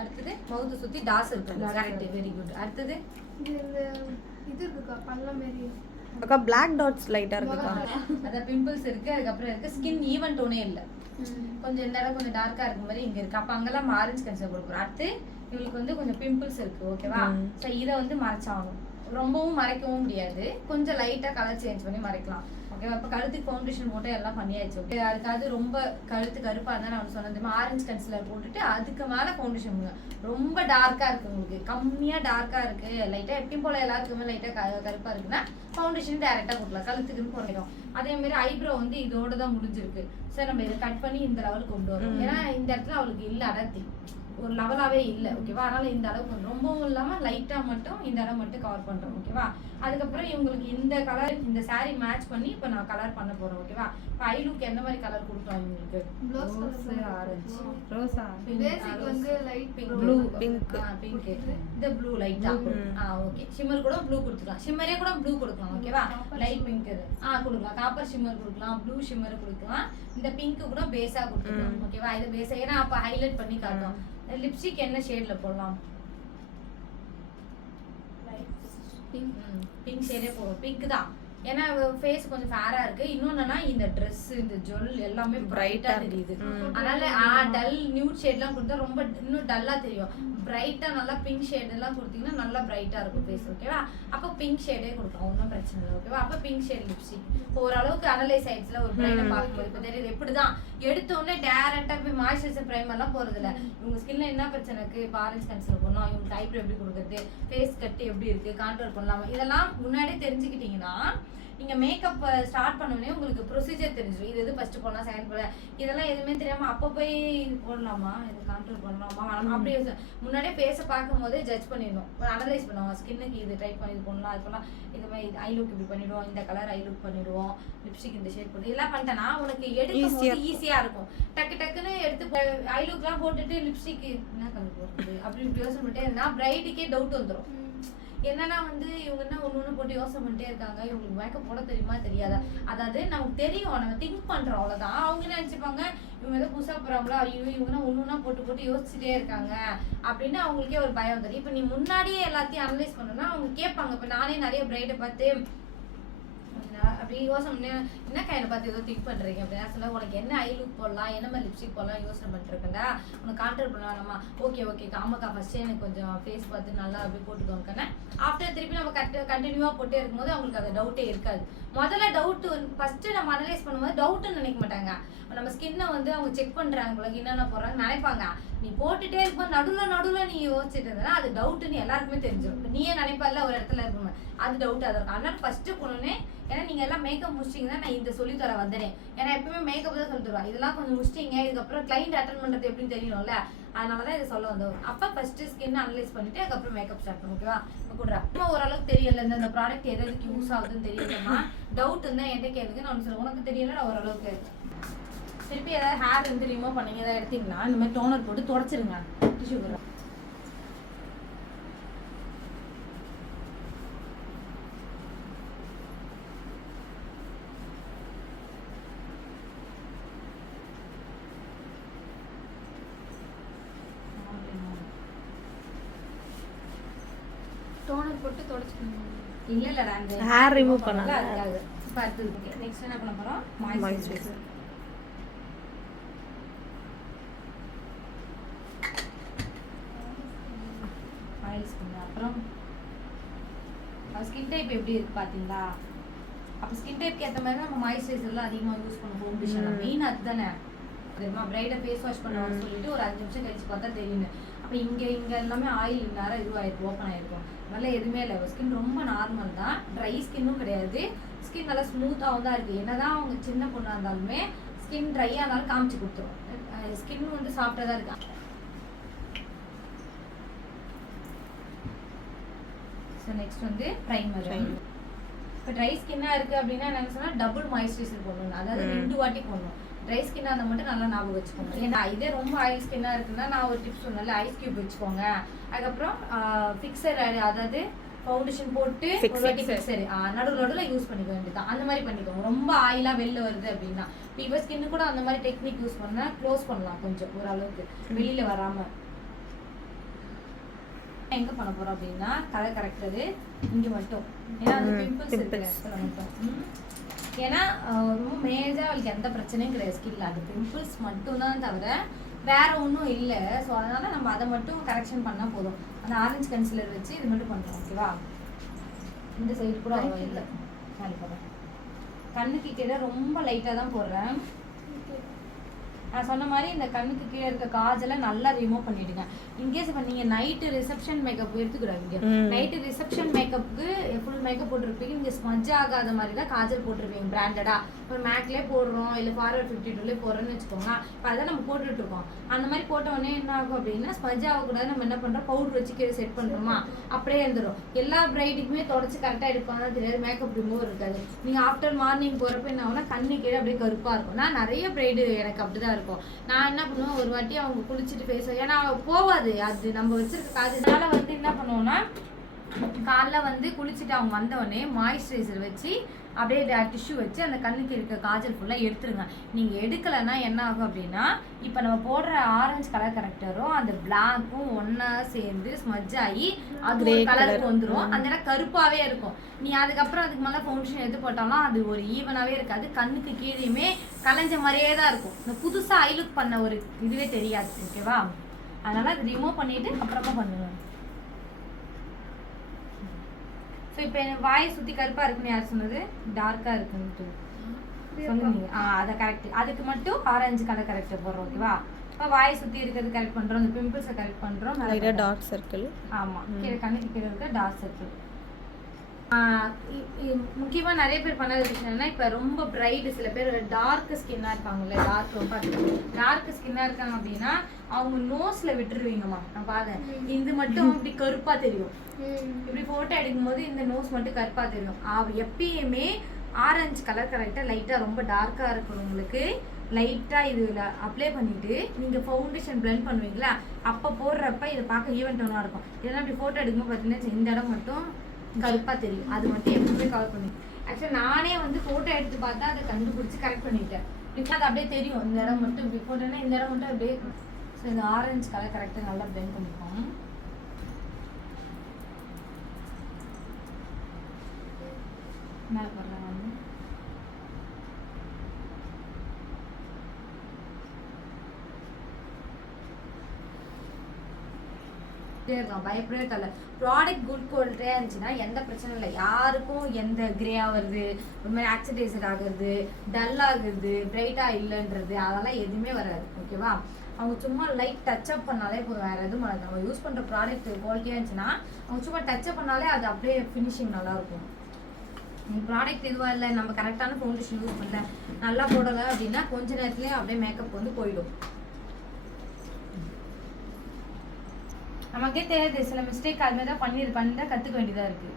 அடுத்தது மவுத் சுத்தி டாஸ் இருக்கு. Correct, very good. அடுத்தது இது இருக்குக்கா பல்ல மாதிரி அக்கா black dots லைட்டா இருக்குக்கா. அத பிம்பிள்ஸ் இருக்கு. அதுக்கு அப்புறம் இருக்கு ஸ்கின் ஈவன் டோனே இல்ல. கொஞ்சம் இந்த இடம் கொஞ்சம் டார்க்கா இருக்க மாதிரி இங்க இருக்கு. அப்ப அங்கெல்லாம் ஆரஞ்சு கன்சிலர் போடுறோம். அடுத்து இவங்களுக்கு வந்து கொஞ்சம் பிம்பிள்ஸ் இருக்கு. ஓகேவா? சோ இத வந்து மறைச்சாகணும். ரொம்பவும் மறைக்கவும் முடியாது. கொஞ்சம் லைட்டா கலர் சேஞ்ச் பண்ணி மறைக்கலாம். ஓகேவா? இப்ப கழுத்துக்கு ஃபவுண்டேஷன் போட்டு எல்லாம் பண்ணியாச்சு. ஓகே, அதுக்காவது ரொம்ப கழுத்து கருப்பா இருந்தா நான் சொன்னது ஆரஞ்சு கன்சிலர் போட்டுட்டு அதுக்கு மேல ஃபவுண்டேஷன் பண்ணுங்க. ரொம்ப டார்க்கா இருக்கு, உங்களுக்கு கம்மியா டார்க்கா இருக்கு, லைட்டா எப்பயும் போல எல்லாருக்குமே லைட்டா கருப்பா இருக்குன்னா ஃபவுண்டேஷன் டைரக்டா போடலாம். கழுத்துக்குன்னு போடணும். அதே மாதிரி ஐப்ரோ வந்து இதோட தான் முடிஞ்சிருக்கு. சரி, நம்ம இதை கட் பண்ணி இந்த லெவலுக்கு கொண்டு வரோம். ஏன்னா இந்த இடத்துல அவளுக்கு இல்ல அடர்த்தி, ஒரு லெவலாவே இல்லை. ஓகேவா? அதனால இந்த அளவுக்கு ரொம்பவும் இல்லாம லைட்டா மட்டும் இந்த இடம் மட்டும் கவர் பண்றோம். ஓகேவா? அதுக்கப்புறம் இவங்களுக்கு இந்த கலர் இந்த சாரி மேட்ச் பண்ணி இப்ப நான் கலர் பண்ண போறேன். ஓகேவா? இப்ப ஐ லுக் எந்த மாதிரி கலர் கொடுக்கலாம் இவங்களுக்கு? ஆரஞ்சு, ரோசா, பேசிக் வந்து லைட் ப்ளூ, பிங்க். பிங்க், இந்த ப்ளூ லைட்டா. ஓகே, ஷிம்மர் கூட ப்ளூ கொடுத்துக்கலாம். ஷிம்மரே கூட ப்ளூ கொடுக்கலாம். ஓகேவா? லைட் பிங்க் இது கொடுக்கலாம். காப்பர் ஷிம்மர் கொடுக்கலாம், ப்ளூ ஷிம்மர் கொடுக்கலாம். இந்த பிங்க் கூட பேஸா கொடுத்துக்கலாம். ஓகேவா? இது பேஸா, ஏன்னா அப்ப ஹைலைட் பண்ணி காட்டும். லிப்ஸ்டிக் என்ன ஷேட்ல போடலாம்? பிங்க் ஷேடே போடும். பிங்க் தான், ஏன்னா ஃபேஸ் கொஞ்சம் ஃபேரா இருக்கு. இன்னொன்னா இந்த ட்ரெஸ் இந்த ஜுவல் எல்லாமே பிரைட்டா தெரியுது. அதனால டல் நியூட் ஷேட்லாம் கொடுத்தா ரொம்ப இன்னும் டல்லா தெரியும். பிரைட்டா நல்லா பிங்க் ஷேட் எல்லாம் கொடுத்தீங்கன்னா நல்லா பிரைட்டா இருக்கும் ஃபேஸ். ஓகேவா? அப்போ பிங்க் ஷேடே கொடுக்கலாம், ஒன்றும் பிரச்சனை இல்லை. ஓகேவா? அப்போ பிங்க் ஷேட் லிப்ஸ்டிக் ஓரளவுக்கு அனலைஸ் ஆயிடுச்சுல ஒரு பிரைட்டை பார்க்கும்போது. இப்போ தெரியுது எப்படிதான் எடுத்த உடனே டேரக்டா போய் மாய்ஸ்சரைசர் பிரைமர்லாம் போறது இல்லை. இவங்க ஸ்கின்ல என்ன பிரச்சனை இருக்கு, இப்போ ஆரஞ்சு கன்சிலர் பண்ணணும், இவங்க ஐப்ரோ எப்படி கொடுக்குறது, ஃபேஸ் கட்டு எப்படி இருக்கு, கான்ட்ரோல் பண்ணலாமா, இதெல்லாம் முன்னாடியே தெரிஞ்சுக்கிட்டீங்கன்னா நீங்க மேக்கப் ஸ்டார்ட் பண்ணோடனே உங்களுக்கு ப்ரொசீஜர் தெரிஞ்சிடும். இது ஃபர்ஸ்ட் போடலாம், செகண்ட் போடலாம், இதெல்லாம் எதுவுமே தெரியாம அப்போ போய் போடலாமா, இது கான்ட்ரோல் பண்ணலாமா, அப்படி முன்னாடியே ஃபேஸை பார்க்கும் போதே ஜட்ஜ் பண்ணிடணும், அனலைஸ் பண்ணுவோம். ஸ்கின்னுக்கு இது ட்ரை பண்ணி இது பண்ணலாம், அது பண்ணலாம், இது மாதிரி ஐ லுக் இப்படி பண்ணிடுவோம், இந்த கலர் ஐ லுக் பண்ணிடுவோம், லிப்ஸ்டிக் இந்த ஷேட் போட்டு எல்லாம் பண்ணிட்டேன்னா உனக்கு எடுக்கும் போது ஈஸியா இருக்கும். டக்கு டக்குன்னு எடுத்து ஐ லுக்லாம் போட்டுட்டு லிப்ஸ்டிக் என்ன கலர் போடுறது அப்படி இப்படி யோசனை பண்ணிட்டே இருந்தா பிரைட்டுக்கே டவுட் வந்துடும். என்னன்னா வந்து இவங்க என்ன ஒண்ணு போட்டு யோசனை பண்ணிட்டே இருக்காங்க, இவங்களுக்கு மேக்கப் போட தெரியுமா தெரியாதா. அதாவது நமக்கு தெரியும், நம்ம திங்க் பண்றோம், அவ்வளவுதான். அவங்க என்ன நினைச்சுப்பாங்க, இவங்க ஏதோ புதுசா போறாங்களா, ஐயோ இவங்க ஒண்ணுன்னா போட்டு யோசிச்சுட்டே இருக்காங்க அப்படின்னு அவங்களுக்கே ஒரு பயம் வந்துடும். இப்ப நீ முன்னாடியே எல்லாத்தையும் அனலைஸ் பண்ணணும்னா அவங்க கேட்பாங்க. இப்ப நானே நிறைய பிரைட்டை பார்த்து அப்படி யோசனை என்ன கையில பார்த்து ஏதோ திங்க் பண்றீங்க அப்படின்னா சொல்ல, உனக்கு என்ன ஐ லுக் போடலாம், என்ன மாதிரி லிப்ஸ்டிக் போடலாம் யோசனை பண்ணிருக்கேன்டா, உனக்கு கான்ட்ரோல் பண்ண வேணாமா, ஓகே ஆமாக்கா ஃபர்ஸ்ட் எனக்கு கொஞ்சம் ஃபேஸ் பார்த்து நல்லா அப்படி போட்டுக்கோங்க. ஆஃப்டர் திருப்பி நம்ம கண்டினியூவா போட்டே இருக்கும்போது அவங்களுக்கு அது டவுட்டே இருக்காது. முதல்ல டவுட் ஃபர்ஸ்ட் நம்ம அனலைஸ் பண்ணும்போது டவுட்னு நினைக்க மாட்டாங்க. நம்ம ஸ்கின்னை வந்து அவங்க செக் பண்றாங்க, உங்களுக்கு என்னென்ன போடுறாங்க நினைப்பாங்க. நீ போட்டுட்டே இருக்கும்போது நடுவுல நீ யோசிச்சுட்டு இருந்தா அது டவுட்னு எல்லாருக்குமே தெரிஞ்சிடும். நீயே நினைப்பல ஒரு இடத்துல இருக்கணும், அது டவுட். அதை இருக்கும். அதனால ஃபர்ஸ்ட் போனோடனே, ஏன்னா நீங்க எல்லாம் மேக்கப் முடிச்சிங்கன்னா நான் இந்த சொல்லி தர வந்தேன். ஏன்னா எப்பவுமே மேக்கப் தான் சொல்லி தருவா, இதெல்லாம் கொஞ்சம் முடிச்சிட்டீங்க, இதுக்கப்புறம் கிளைண்ட் அட்டன் பண்றது எப்படின்னு தெரியணும்ல, அதனாலதான் இதை சொல்ல வந்தோம். அப்ப ஃபர்ஸ்ட் ஸ்கின் அனலைஸ் பண்ணிட்டு அதுக்கப்புறம் மேக்கப் ஸ்டார்ட் பண்ணும். ஓகேவா? கூட ஓரளவுக்கு தெரியல, இந்த ப்ராடக்ட் எதுக்கு யூஸ் ஆகுதுன்னு தெரியலமா, டவுட் இருந்தா என்கிட்ட கேளுங்க, நான் சொல்லுவேன். உனக்கு தெரியல ஓரளவுக்கு. திருப்பி ஏதாவது ஹேர் இருந்து ரிமூவ் பண்ணீங்க ஏதாவது எடுத்தீங்கன்னா இந்த மாதிரி டோனர் போட்டு தொடச்சிருங்க. டிஷ்யூ பேப்பர் டோனர் போட்டு தொடச்சிக்கணும். இல்ல அந்த ஹேர் ரிமூவ் பண்ணல அதுக்காக. இப்போ அடுத்து ஓகே, நெக்ஸ்ட் என்ன பண்ண போறோம், மாய்ஸ்சரைசர். அப்புறம் ஸ்கின் டைப் எப்படி இருக்கு பாத்தீங்களா? அப்ப ஸ்கின் டைப்க்கு ஏற்ற மாதிரி நம்ம மாய்ஸ்சரைசர்லாம் அதிகமாக யூஸ் பண்ணுவோம். ஃபவுண்டேஷன் மெயின் அதுதானே. தெரியுமா? பிரைட்டை ஃபேஸ் வாஷ் பண்ணுவாங்க சொல்லிட்டு ஒரு 5 நிமிஷம் கழிச்சு பார்த்தா தெரியும். அப்போ இங்கே எல்லாமே ஆயில் நேரம் இதுவாயிருக்கும், ஓப்பன் ஆயிருக்கும். அதனால எதுவுமே இல்லை, ஸ்கின் ரொம்ப நார்மல் தான், ட்ரை ஸ்கின்னும் கிடையாது, ஸ்கின் நல்லா ஸ்மூத்தாகவும் தான் இருக்குது. என்னதான் அவங்க சின்ன பொண்ணாக இருந்தாலுமே ஸ்கின் ட்ரையாக இருந்தாலும் காமிச்சு கொடுத்துரும். ஸ்கின் வந்து சாஃப்டாக தான் இருக்கு. ஸோ நெக்ஸ்ட் வந்து ப்ரைமர். இப்போ ட்ரை ஸ்கின்னாக இருக்குது அப்படின்னா என்ன சொன்னால் டபுள் மாய்ஸ்சரைசர் போடணும், அதாவது 2 வாட்டி போடணும். ட்ரை ஸ்கின்னாக இருந்தால் மட்டும் நல்லா ஞாபகம் வச்சுக்கோங்க. ஏன்னா இதே ரொம்ப ஆயில் ஸ்கின்னாக இருக்குன்னா நான் ஒரு டிப்ஸ் சொன்னல, ஐஸ் கியூப் வச்சுக்கோங்க. அதுக்கப்புறம் ஃபிக்சர், அதாவது ஃபவுண்டேஷன் போட்டு ஒரு வாட்டி ஃபிக்சர் நடுவில் யூஸ் பண்ணிக்க வேண்டியதான். அந்த மாதிரி பண்ணிக்கோங்க. ரொம்ப ஆயிலாக வெளில வருது அப்படின்னா இப்போ ஸ்கின்னு கூட அந்த மாதிரி டெக்னிக் யூஸ் பண்ணால் க்ளோஸ் பண்ணலாம் கொஞ்சம் ஓரளவுக்கு வெளியில் வராமல். எங்க பண்ண போறோம் அப்படின்னா கலர் கரெக்டரு இங்க மட்டும். ஏன்னா அந்த பிம்பிள்ஸ் இருக்கு இடத்துல மட்டும். ஏன்னா ரொம்ப மேஜா அவளுக்கு எந்த பிரச்சனையும் கிடையாது ஸ்கின்ல. அது பிம்பிள்ஸ் மட்டும் தான் தவிர வேற ஒன்றும் இல்லை. ஸோ அதனால நம்ம அதை மட்டும் கரெக்ஷன் பண்ணா போதும். அந்த ஆரஞ்சு கன்சிலர் வச்சு இது மட்டும் பண்றோம். ஓகேவா? இந்த சைடு கூட அவ்வளோ இல்லை. போடுறேன் கண்ணுக்கு கீழே ரொம்ப லைட்டா தான் போடுறேன். நான் சொன்ன மாதிரி இந்த கண்ணுக்கு கீழே இருக்க காஜலை நல்லா ரிமூவ் பண்ணிடுங்க. இன்கேஸ் இப்போ நீங்கள் நைட்டு ரிசப்ஷன் மேக்கப் எடுத்துக்கிறாங்க, நைட்டு ரிசப்ஷன் மேக்கப்புக்கு ஃபுல் மேக்கப் போட்டிருப்பீங்க, நீங்கள் ஸ்மஜ் ஆகாத மாதிரி தான் காஜல் போட்டிருப்பீங்க பிராண்டடாக. ஒரு மேக்லேயே போடுறோம் இல்லை ஃபார்வர்ட் 52லேயே போடுறோன்னு வச்சுக்கோங்க. இப்போ அதான் நம்ம போட்டுட்ருக்கோம். அந்த மாதிரி போட்ட உடனே என்ன ஆகும் அப்படின்னா ஸ்மஜ் ஆகக்கூடாது. நம்ம என்ன பண்ணுறோம், பவுடர் வச்சு கீழே செட் பண்ணுறோமா, அப்படியே இருந்துடும். எல்லா பிரைட்டுக்குமே தொடச்சி கரெக்டாக எடுப்பாங்க தெரியாது, மேக்கப் ரிமூவ் இருக்காது. நீங்கள் ஆஃப்டர் மார்னிங் போகிறப்ப என்ன ஆகும்னா கண்ணு கீழே அப்படியே கருப்பாக இருக்கும். நான் நிறைய பிரைடு எனக்கு அப்படிதான் இருக்கும். நான் என்ன பண்ணுவேன், ஒரு வாட்டி அவங்க குளிச்சுட்டு பேச, ஏன்னா போவாது அது நம்ம வச்சிருக்க காஜனால வந்து என்ன பண்ணுவோம்னா காலைல வந்து குளிச்சுட்டு அவங்க வந்தவொடனே மாய்ஸ்சரைசர் வச்சு அப்படியே டிஷ்யூ வச்சு அந்த கண்ணுக்கு இருக்க காஜல் ஃபுல்லாக எடுத்துருங்க. நீங்கள் எடுக்கலைன்னா என்ன ஆகும் அப்படின்னா இப்போ நம்ம போடுற ஆரஞ்சு கலர் கரெக்டரும் அந்த பிளாக்கும் ஒன்றா சேர்ந்து ஸ்மஜ் ஆகி அது ஒரு கலருக்கு வந்துடும். அந்த இடம் கருப்பாகவே இருக்கும். நீ அதுக்கப்புறம் அதுக்கு மேலே ஃபவுண்டேஷன் எடுத்து போட்டாலும் அது ஒரு ஈவனாகவே இருக்காது. கண்ணுக்கு கீழேயுமே கலைஞ்ச மாதிரியே தான் இருக்கும். இந்த புதுசாக ஐலுக் பண்ண ஒரு இதுவே தெரியாது. ஓகேவா? அதனால் அது ரிமூவ் பண்ணிவிட்டு அப்புறமா பண்ணுவேன். ஸோ இப்போ எனக்கு வாயை சுற்றி கருப்பாக இருக்குன்னு யார் சொன்னது? டார்க்காக இருக்குன்ட்டு சொன்னீங்க. அதை கரெக்ட். அதுக்கு மட்டும் ஆரஞ்சு கலர் கரெக்டாக போடுறோம். ஓகேவா? இப்போ வாயை சுற்றி இருக்கிறது கரெக்ட் பண்ணுறோம், அந்த பிம்பிள்ஸை கரெக்ட் பண்ணுறோம். நிறைய டார்க் சர்க்கிள். ஆமாம், கீழே கண்ணுக்கு கீழே இருக்க டார்க் சர்க்கிள். முக்கியமாக நிறைய பேர் பண்ணாத விஷயம் என்னன்னா, இப்போ ரொம்ப பிரைட்டு சில பேர் டார்க் ஸ்கின்னாக இருக்காங்கல்ல, டார்க் ஸ்கின்னாக இருக்காங்க அப்படின்னா அவங்க நோஸில் விட்டுருவீங்கம்மா. நான் பார்த்தேன், இது மட்டும் இப்படி கருப்பாக தெரியும். இப்படி ஃபோட்டோ எடுக்கும்போது இந்த நோஸ் மட்டும் கருப்பாக தெரியும். எப்பயுமே ஆரஞ்சு கலர் கரெக்டாக லைட்டாக ரொம்ப டார்க்காக இருக்கிறவங்களுக்கு லைட்டாக இதில் அப்ளை பண்ணிவிட்டு நீங்கள் ஃபவுண்டேஷன் பிளெண்ட் பண்ணுவீங்களா, அப்போ போடுறப்ப இதை பார்க்க ஈவன் டோனாக இருக்கும். இதெல்லாம் இப்படி ஃபோட்டோ எடுக்கும்போது பார்த்தீங்கன்னா இந்த இடம் மட்டும் கருப்பாக தெரியும். அது மட்டும் எப்பவுமே கவர் பண்ணி. ஆக்சுவலாக நானே வந்து ஃபோட்டோ எடுத்து பார்த்தா அதை கண்டுபிடிச்சி கரெக்ட் பண்ணிட்டேன். இப்போ அது அப்படியே தெரியும். இந்த இடம் மட்டும் இப்படி ஃபோட்டோன்னா இந்த இடம் மட்டும் அப்படியே. ஸோ இந்த ஆரஞ்சு கலர் கரெக்டாக நல்லா பிளெண்ட் பண்ணிப்போம். மேலே பண்ணலாம் வந்து பயப்படவே தேவை. ப்ராடக்ட் குட் குவாலிட்டியாக இருந்துச்சுன்னா எந்த பிரச்சனை இல்லை. யாருக்கும் எந்த கிரே ஆகுறது, ஒரு மாதிரி ஆக்சிடைசர் ஆகுறது, டல் ஆகுறது, பிரைட்டாக இல்லைன்றது அதெல்லாம் எதுவுமே வராது. ஓகேவா? அவங்க சும்மா லைட் டச்சப் பண்ணாலே போதும், வேறு எதுவும் வராது. நம்ம யூஸ் பண்ணுற ப்ராடக்ட் குவாலிட்டியாக இருந்துச்சுன்னா அவங்க சும்மா டச்சப் பண்ணாலே அது அப்படியே ஃபினிஷிங் நல்லாயிருக்கும். ப்ராடக்ட் இதுவாக இல்லை, நம்ம கரெக்டான ஃபவுண்டேஷன் யூஸ் பண்ணல, நல்லா போடலை அப்படின்னா கொஞ்ச நேரத்துலேயே அப்படியே மேக்கப் வந்து போயிடும். நமக்கே தெரியாது சில மிஸ்டேக் அதுமாதிரி தான் பண்ணிட்டு கற்றுக்க வேண்டியதாக இருக்குது.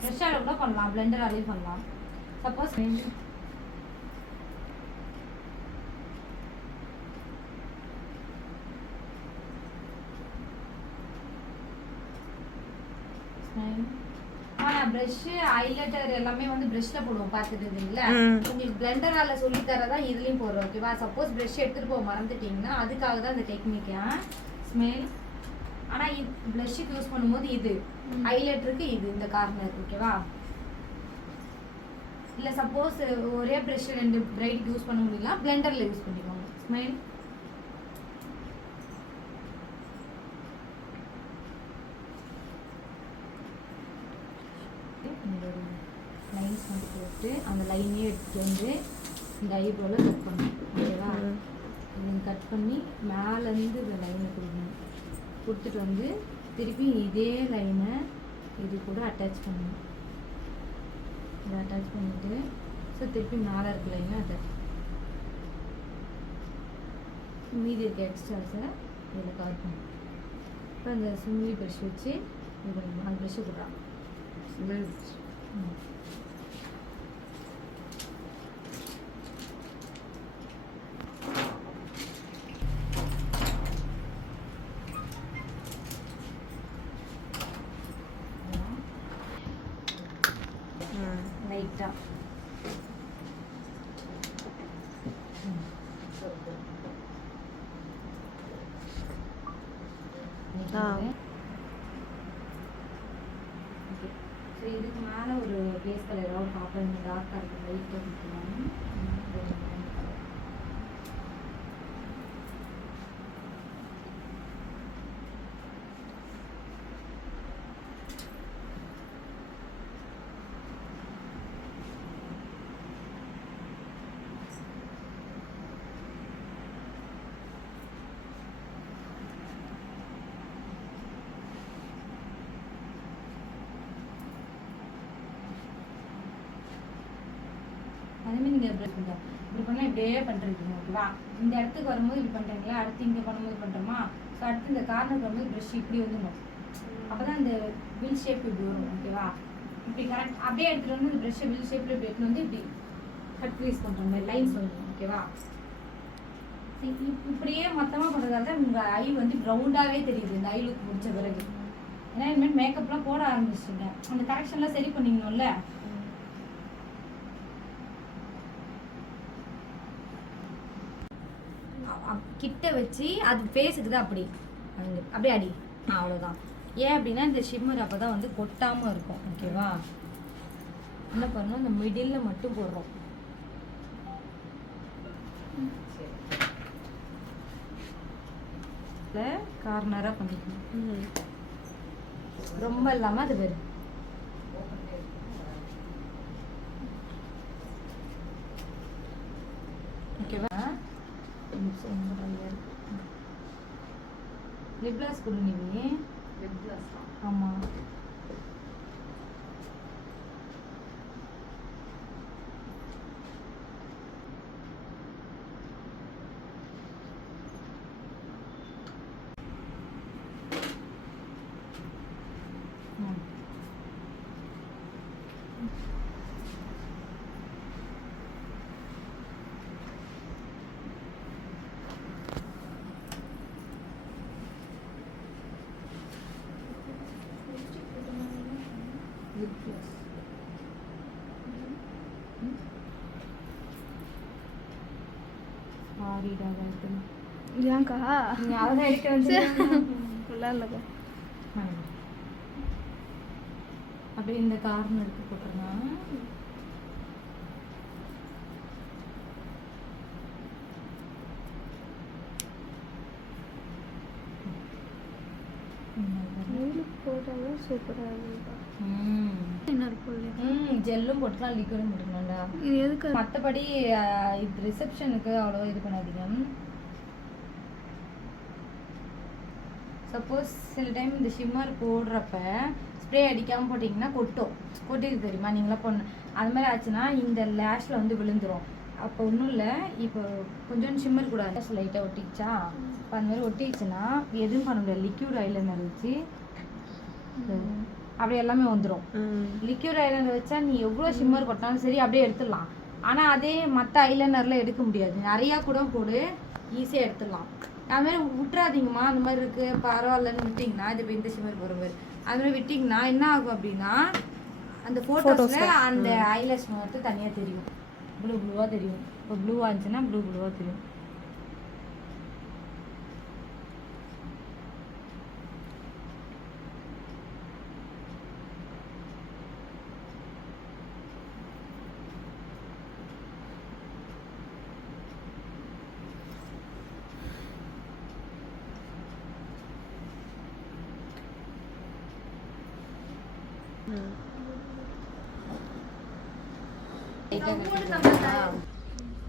ப்ரெஷ்ஷால் கூட பண்ணலாம், பிளெண்டராலேயும் பண்ணலாம். சப்போஸ் ப்ரஷ் ஹைலைட்டர் எல்லாமே வந்து ப்ரஷ்ல போடுவோம் பார்த்துட்டு இருந்தீங்களா? உங்களுக்கு பிளெண்டரால சொல்லி தரதான் இதுலயும் போடுறோம். ஓகேவா? சப்போஸ் ப்ரஷ் எடுத்துட்டு போக மறந்துட்டீங்கன்னா அதுக்காக தான் இந்த டெக்னிக். ஸ்மெல் ஆனால் ப்ளஷ்ஷுக்கு யூஸ் பண்ணும்போது இது ஹைலைட்டருக்கு இது இந்த கார்னர். ஓகேவா? இல்லை சப்போஸ் ஒரே ப்ரஷ் 2 பிரைட் யூஸ் பண்ண முடியல, பிளெண்டரில் யூஸ் பண்ணிக்கோங்க. ஸ்மைல் லைன்ஸ் வந்து போட்டு அந்த லைனையே எடுத்துட்டு வந்து இந்த ஐப்ரோவில் கட் பண்ணணும். ஓகேவா? நீங்கள் கட் பண்ணி மேலேருந்து இந்த லைனை கொடுக்கணும். கொடுத்துட்டு வந்து திருப்பி இதே லைனை இது கூட அட்டாச் பண்ணணும். இதை அட்டாச் பண்ணிவிட்டு ஸோ திருப்பி மேலே இருக்கலைன்னா அது மீதி இருக்க எக்ஸ்ட்ராஸை இதில் கவர் பண்ணும். அப்புறம் அந்த சும்மி ப்ரெஷ் வச்சு இது பண்ணணும். அந்த ப்ரெஷ்ஷை கொடுறான். லைட்டாக ஸோ இதுக்கு மேலே ஒரு பேஸ் கலர் ஏதாவது காப்பர் டார்க்காக இருக்கும் லைட்டாக கொடுத்துருவாங்க. அதேமாதிரி நீங்கள் இப்படி பண்ணுறோம் இப்படி பண்ணால் இப்படியே பண்ணுறீங்க ஓகேவா. இந்த இடத்துக்கு வரும்போது இப்படி பண்ணுறீங்களா, அடுத்து இங்கே பண்ணும்போது பண்ணுறோமா. ஸோ அடுத்து இந்த கார்னருக்கு வரும்போது ப்ரெஷ் இப்படி வந்துடும். அப்போ தான் இந்த வில் ஷேப் இப்படி வரும் ஓகேவா. இப்படி கரெக்ட் அப்படியே எடுத்துகிட்டு வந்து இந்த ப்ரெஷ்ஷை வில் ஷேப்பில் இப்படி எடுத்துகிட்டு வந்து இப்படி கட் க்ரீஸ் பண்ணுற மாதிரி லைன்ஸ் வந்துடும் ஓகேவா. இப்படியே மொத்தமாக பண்ணுறதால தான் உங்கள் ஐ வந்து ரவுண்டாகவே தெரியுது இந்த ஐ லுக் முடிச்ச பிறகு. ஏன்னா இனிமேல் மேக்கப்லாம் போட ஆரம்பிச்சிட்டீங்க, அந்த கரெக்ஷன்லாம் சரி பண்ணிக்கணும்ல. கிட்ட வச்சு அது ஃபேஸுக்கு தான் அப்படி அப்படியே அடி அவ்வளோதான். ஏன் அப்படின்னா இந்த ஷிம்மர் அப்போ தான் வந்து கொட்டாமல் இருக்கும் ஓகேவா. என்ன பண்ணணும், இந்த மிடில்ல மட்டும் போடுறோம். கார்னராக பண்ணிக்கணும், ரொம்ப இல்லாமல் அது வரும் ஓகேவா. லிப் கிளாஸ் கொடு நீ. ஆமாம் ஏன்க்கா அதான் எடுக்க வந்து நல்லா இல்லைக்கா. அப்படியே இந்த கார்னருக்கு போட்டுருந்தேன். போட்டாலும் சூப்பராக இருக்குக்கா. என்ன இருக்கும் ஜெல்லும் போட்டுக்கலாம், லிக்விடும் போட்டுக்கலாம்டா. இது எதுக்கு? மற்றபடி இது ரிசப்ஷனுக்கு அவ்வளோ இது பண்ணாதீங்க. சப்போஸ் சில டைம் இந்த ஷிம்மர் போடுறப்ப ஸ்ப்ரே அடிக்காமல் போட்டிங்கன்னா கொட்டிருக்கு தெரியுமா. நீங்களாம் பொண்ணு அது மாதிரி ஆச்சுன்னா இந்த லேஷில் வந்து விழுந்துடும். அப்போ ஒன்றும் இல்லை, இப்போ கொஞ்சம் ஷிம்மர் கூட லைட்டாக ஒட்டிச்சா, இப்போ அந்த மாதிரி ஒட்டிச்சுன்னா எதுவும் பண்ண முடியாது. லிக்யூட் ஐலைனர் வச்சு அப்படி எல்லாமே வந்துடும். லிக்யூட் ஐலைனர் வச்சா நீ எவ்வளோ ஷிம்மர் கொட்டினாலும் சரி அப்படியே எடுத்துடலாம். ஆனால் அதே மற்ற ஐலைனரில் எடுக்க முடியாது. நிறையா கூட போடு, ஈஸியாக எடுத்துடலாம். அதுமாதிரி விட்டுறாதீங்கம்மா. அந்த மாதிரி இருக்குது பரவாயில்லன்னு விட்டிங்கன்னா, இது இப்போ இந்த ஷிம்மர் போகிற மாதிரி அது மாதிரி விட்டிங்கன்னா என்ன ஆகும் அப்படின்னா, அந்த ஃபோட்டோஸில் அந்த ஐலேஷ் மட்டும் தனியாக தெரியும், ப்ளூவாக தெரியும். இப்போ ப்ளூவாக இருந்துச்சுன்னா ப்ளூவாக தெரியும்.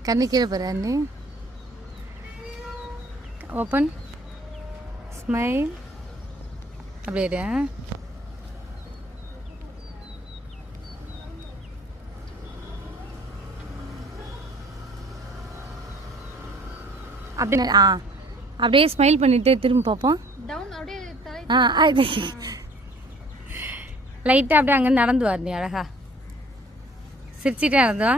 கண்ணு கீழே பாரு அண்ணு. ஓப்பன் ஸ்மைல் அப்படியே. அப்படியே அப்படியே ஸ்மைல் பண்ணிட்டு திரும்ப பார்ப்போம். டவுன் அப்படியே தலை அது லைட்டாக அப்படியே அங்கே நடந்து வர நீ அழகா சிரிச்சிட்டே நடந்து வா.